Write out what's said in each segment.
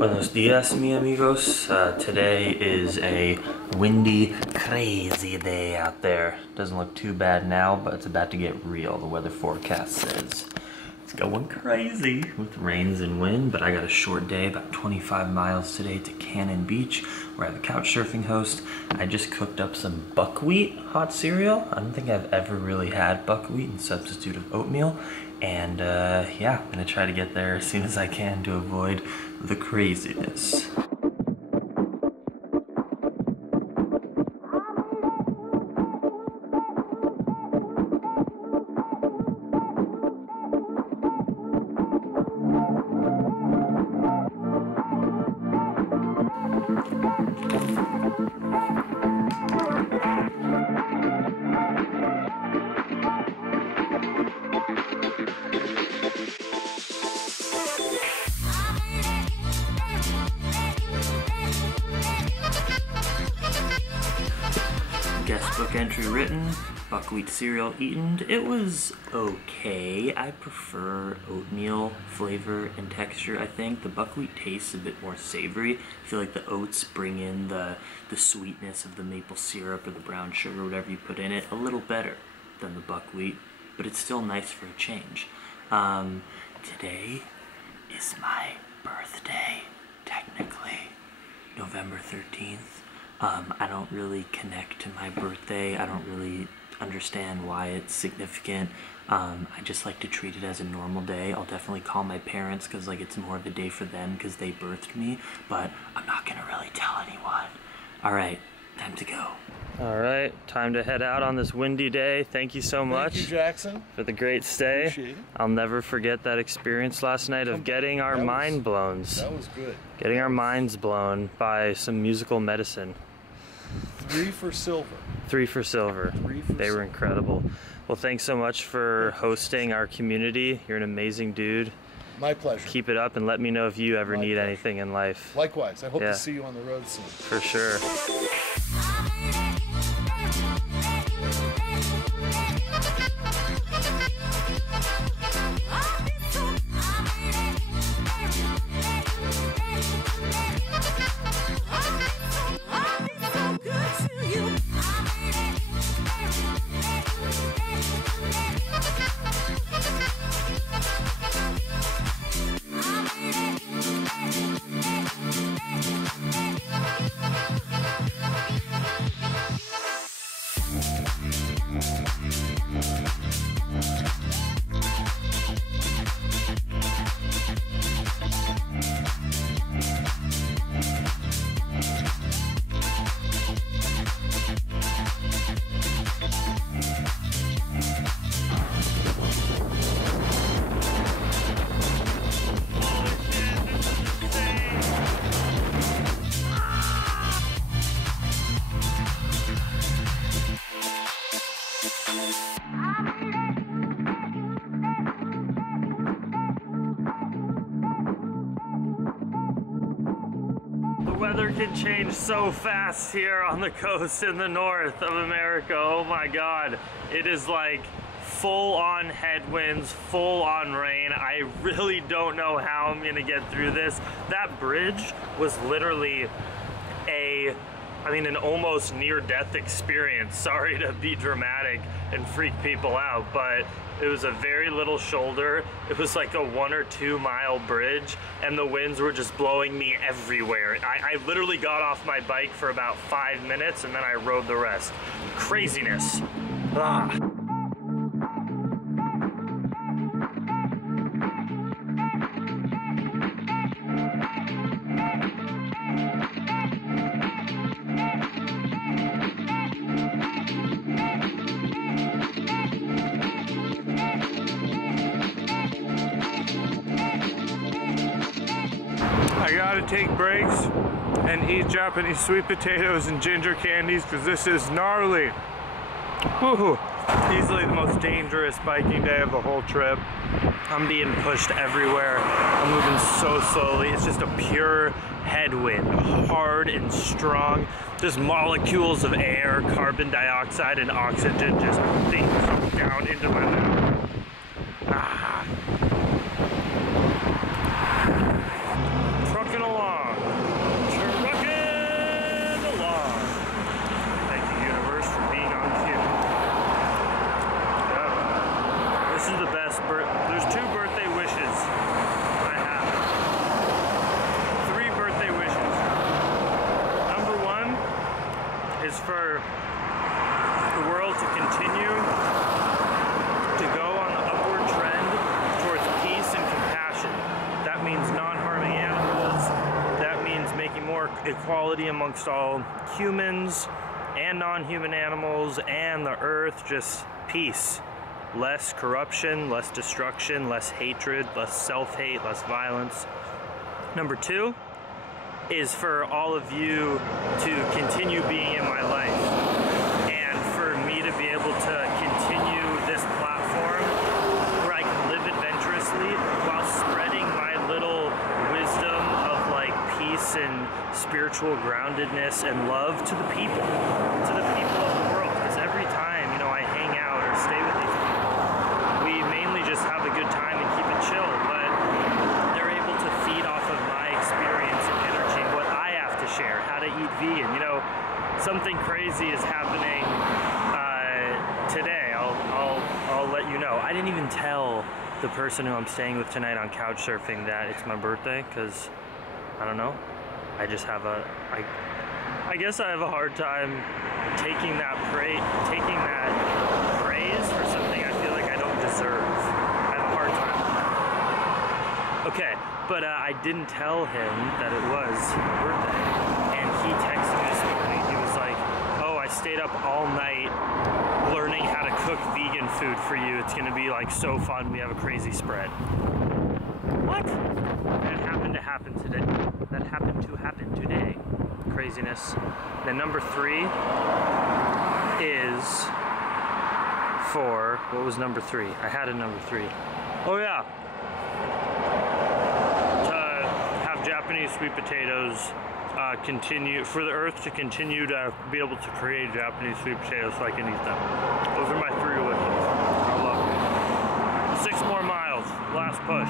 Buenos dias, mi amigos. Today is a windy, crazy day out there. Doesn't look too bad now, but it's about to get real, the weather forecast says. It's going crazy with rains and wind, but I got a short day, about 25 miles today to Cannon Beach, where I have a couch surfing host. I just cooked up some buckwheat hot cereal. I don't think I've ever really had buckwheat in substitute of oatmeal. And yeah, I'm gonna try to get there as soon as I can to avoid the craziness. Guestbook entry written, buckwheat cereal eaten. It was okay. I prefer oatmeal flavor and texture, I think. The buckwheat tastes a bit more savory. I feel like the oats bring in the sweetness of the maple syrup or the brown sugar, whatever you put in it, a little better than the buckwheat, but it's still nice for a change. Today is my birthday, technically, November 13th. I don't really connect to my birthday. I don't really understand why it's significant. I just like to treat it as a normal day. I'll definitely call my parents because like it's more of a day for them because they birthed me, but I'm not gonna really tell anyone. All right, time to go. All right, time to head out on this windy day. Thank you so much. Thank you, Jackson, for the great stay. Appreciate it. I'll never forget that experience last night of getting our mind blown. That was good. Getting our minds blown by some musical medicine. 3 for silver. 3 for silver. 3 for They were incredible. Well, thanks so much for hosting our community. You're an amazing dude. My pleasure. Keep it up and let me know if you ever need anything in life. Likewise. I hope to see you on the road soon. For sure. The weather can change so fast here on the coast in the north of America. Oh my God. It is like full-on headwinds, full-on rain. I really don't know how I'm gonna get through this. That bridge was literally an almost near-death experience. Sorry to be dramatic and freak people out, but it was a very little shoulder. It was like a 1 or 2 mile bridge and the winds were just blowing me everywhere. I literally got off my bike for about 5 minutes and then I rode the rest. Craziness. Ah. I gotta take breaks and eat Japanese sweet potatoes and ginger candies because this is gnarly. Whew. Easily the most dangerous biking day of the whole trip. I'm being pushed everywhere. I'm moving so slowly. It's just a pure headwind, hard and strong. Just molecules of air, carbon dioxide, and oxygen just things down into my mouth. Trucking along. there's 2 birthday wishes I have. 3 birthday wishes. Number 1 is for the world to continue to go on the upward trend towards peace and compassion. That means non-harming animals. That means making more equality amongst all humans and non-human animals and the earth, just peace. Less corruption, less destruction, less hatred, less self-hate, less violence. Number 2 is for all of you to continue being in my life and for me to be able to continue this platform where I can live adventurously while spreading my little wisdom of like peace and spiritual groundedness and love to the people of the world. Because every time, you know, I hang out or stay with these people, we mainly just have a good time and keep it chill, but they're able to feed off of my experience and energy, what I have to share, how to eat vegan. You know, something crazy is happening today. I'll let you know. I didn't even tell the person who I'm staying with tonight on couchsurfing that it's my birthday, because I don't know. I just have I guess I have a hard time taking that praise for something I feel like I don't deserve. I have a hard time. Okay, but I didn't tell him that it was my birthday, and he texted me this morning. He was like, "Oh, I stayed up all night learning how to cook vegan food for you. It's gonna be like so fun. We have a crazy spread." What? That happened to happen today. That happened to happen today. Craziness. Then number 3 is for, what was number 3? I had a number 3. Oh yeah. To have Japanese sweet potatoes continue, for the earth to continue to be able to create Japanese sweet potatoes so I can eat them. Those are my 3 wishes. I love them. 6 more miles. Last push.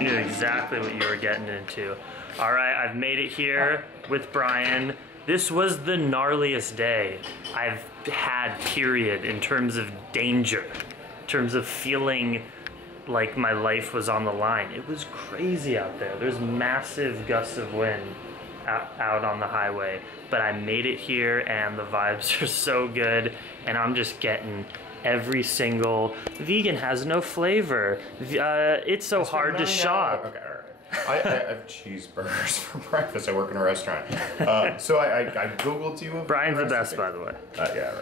You knew exactly what you were getting into. All right, I've made it here with Brian. This was the gnarliest day I've had, period, in terms of danger, in terms of feeling like my life was on the line. It was crazy out there. There's massive gusts of wind out on the highway, but I made it here and the vibes are so good, and I'm just getting every single vegan has no flavor. It's so hard to shop. Okay, all right. I have cheeseburgers for breakfast. I work in a restaurant. So I Googled you. Brian's the best, by the way. Yeah,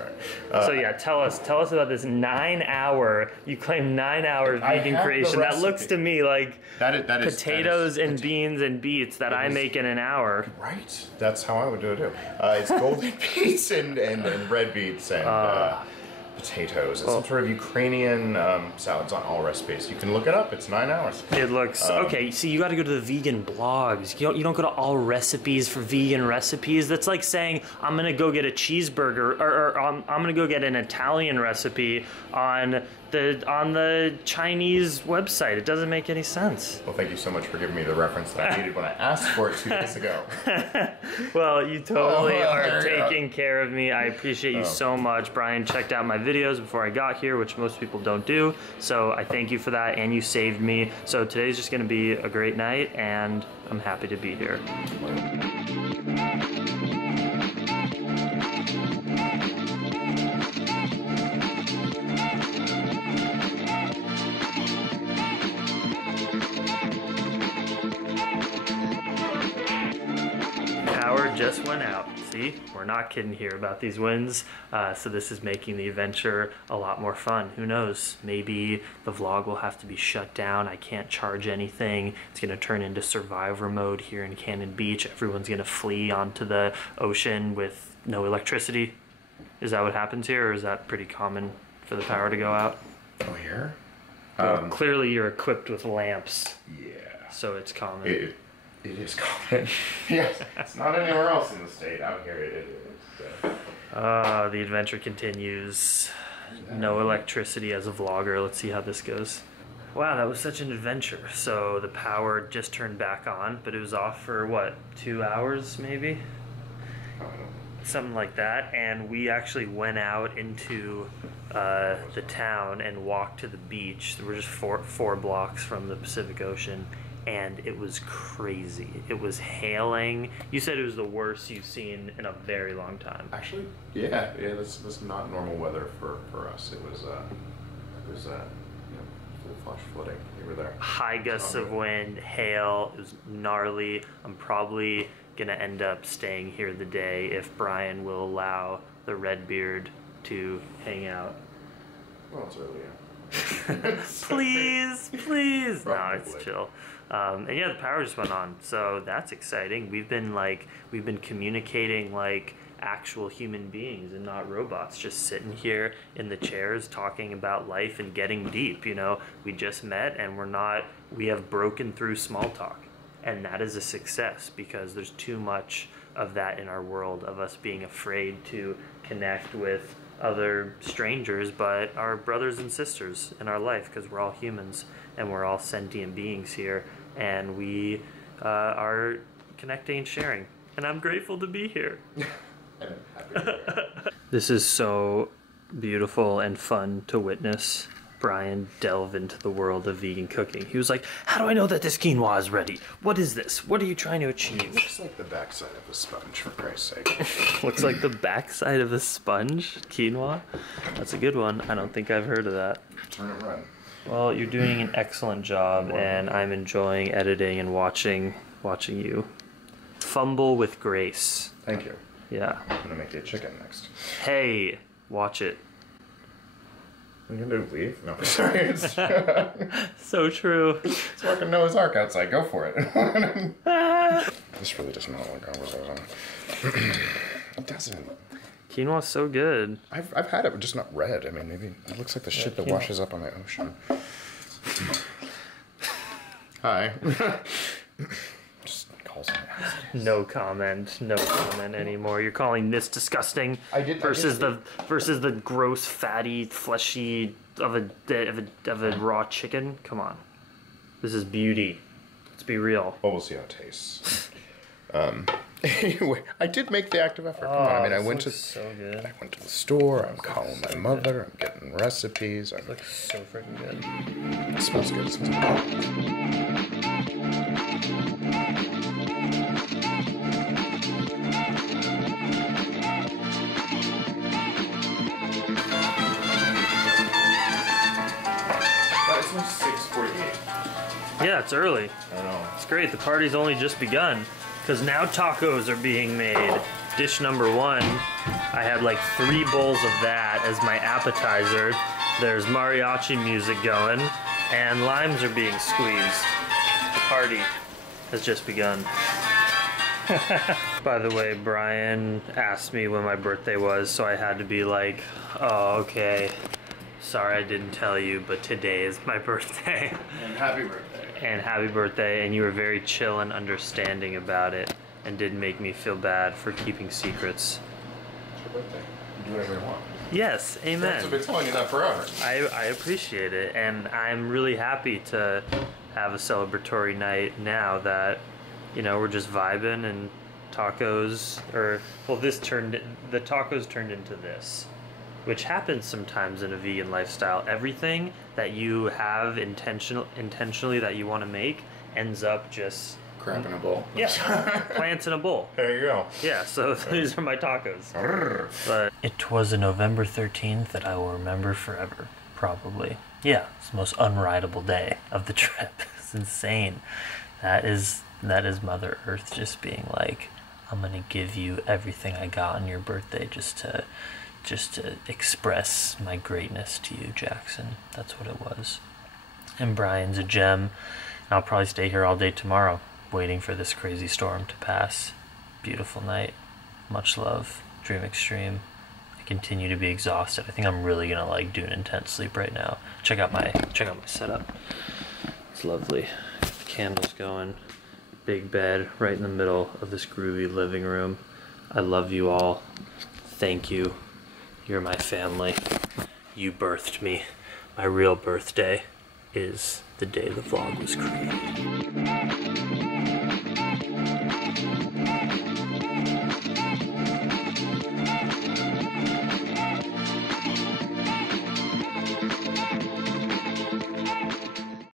right. So yeah, tell us about this 9-hour, you claim 9-hour vegan creation. That looks to me like potatoes and beans and beets that I make in an hour. Right. That's how I would do it too. It's golden beets and red beets and potatoes. It's some sort of Ukrainian salads on all recipes. You can look it up. It's 9 hours. It looks okay. See, you got to go to the vegan blogs. You don't go to all recipes for vegan recipes. That's like saying I'm gonna go get a cheeseburger, or I'm gonna go get an Italian recipe on the Chinese website. It doesn't make any sense. Well, thank you so much for giving me the reference that I needed when I asked for it 2 days ago. Well, you totally are taking care of me. I appreciate you so much. Brian checked out my videos before I got here, which most people don't do. So I thank you for that, and you saved me. So today's just gonna be a great night, and I'm happy to be here. Power just went out. See, we're not kidding here about these winds. So this is making the adventure a lot more fun. Who knows? Maybe the vlog will have to be shut down. I can't charge anything. It's gonna turn into survivor mode here in Cannon Beach. Everyone's gonna flee onto the ocean with no electricity. Is that what happens here, or is that pretty common for the power to go out. Oh, here? Well, clearly you're equipped with lamps. Yeah. So it's common. It is common. Yes. It's not anywhere else in the state. Out here it is. The adventure continues. No electricity as a vlogger. Let's see how this goes. Wow, that was such an adventure. So the power just turned back on, but it was off for what, 2 hours maybe? Something like that. And we actually went out into the town and walked to the beach. We're just four blocks from the Pacific Ocean, and it was crazy. It was hailing. You said it was the worst you've seen in a very long time. Actually, yeah. That's not normal weather for us. It was full flush flooding. You were there. High gusts of wind, hail. It was gnarly. I'm probably gonna end up staying here the day if Brian will allow the Redbeard to hang out. Well, it's early, yeah. Please. No, it's chill. And yeah, the power just went on, so that's exciting. We've been communicating like actual human beings and not robots, just sitting here in the chairs talking about life and getting deep. You know, we just met and we have broken through small talk, and that is a success because there's too much of that in our world, of us being afraid to connect with other strangers, but our brothers and sisters in our life, because we're all humans and we're all sentient beings here, and we are connecting and sharing, and I'm grateful to be here. And I'm happy to be here. This is so beautiful and fun to witness Brian delve into the world of vegan cooking. He was like, how do I know that this quinoa is ready? What is this? What are you trying to achieve? Looks like the backside of a sponge, for Christ's sake. Looks like the backside of a sponge? Quinoa? That's a good one. I don't think I've heard of that. Turn it red. Well, you're doing an excellent job, and I'm enjoying editing and watching you fumble with grace. Thank you. Yeah. I'm gonna make you a chicken next. Hey, watch it. What are you gonna do? Leave? No, sorry. It's So true. fucking Noah's Ark outside. Go for it. This really does not look like I was. It doesn't. Quinoa's so good. I've had it, but just not red. I mean, maybe it looks like the shit that washes up on the ocean. Hi. Just calls it. No comment anymore. You're calling this disgusting versus the gross, fatty, fleshy of a raw chicken. Come on, this is beauty. Let's be real. Well, we'll see how it tastes. Anyway, I did make the active effort. Come on. I mean, I went to the store. I'm calling my mother. I'm getting recipes. It looks so freaking good. It smells good. It smells good. It's only 6:48. Yeah, it's early. I know. It's great. The party's only just begun. Because now tacos are being made. Dish number 1, I had like 3 bowls of that as my appetizer. There's mariachi music going, and limes are being squeezed. The party has just begun. By the way, Brian asked me when my birthday was, so I had to be like, oh, okay. Sorry I didn't tell you, but today is my birthday. And happy birthday. And happy birthday, and you were very chill and understanding about it, and didn't make me feel bad for keeping secrets. It's your birthday. You do whatever you want. Yes, amen. I've been telling you that forever. I appreciate it, and I'm really happy to have a celebratory night now that, you know, we're just vibing and tacos, the tacos turned into this. Which happens sometimes in a vegan lifestyle. Everything that you have intentionally that you want to make ends up just Crap in a bowl. Yeah, plants in a bowl. There you go. Yeah, so these are my tacos. But it was a November 13th that I will remember forever, probably. Yeah, it's the most unrideable day of the trip. It's insane. That is Mother Earth just being like, I'm gonna give you everything I got on your birthday just to express my greatness to you, Jackson. That's what it was. And Brian's a gem. And I'll probably stay here all day tomorrow, waiting for this crazy storm to pass. Beautiful night. Much love. Dream Extreme. I continue to be exhausted. I think I'm really gonna like do an intense sleep right now. Check out my setup. It's lovely. Candles going. Big bed right in the middle of this groovy living room. I love you all. Thank you. You're my family. You birthed me. My real birthday is the day the vlog was created.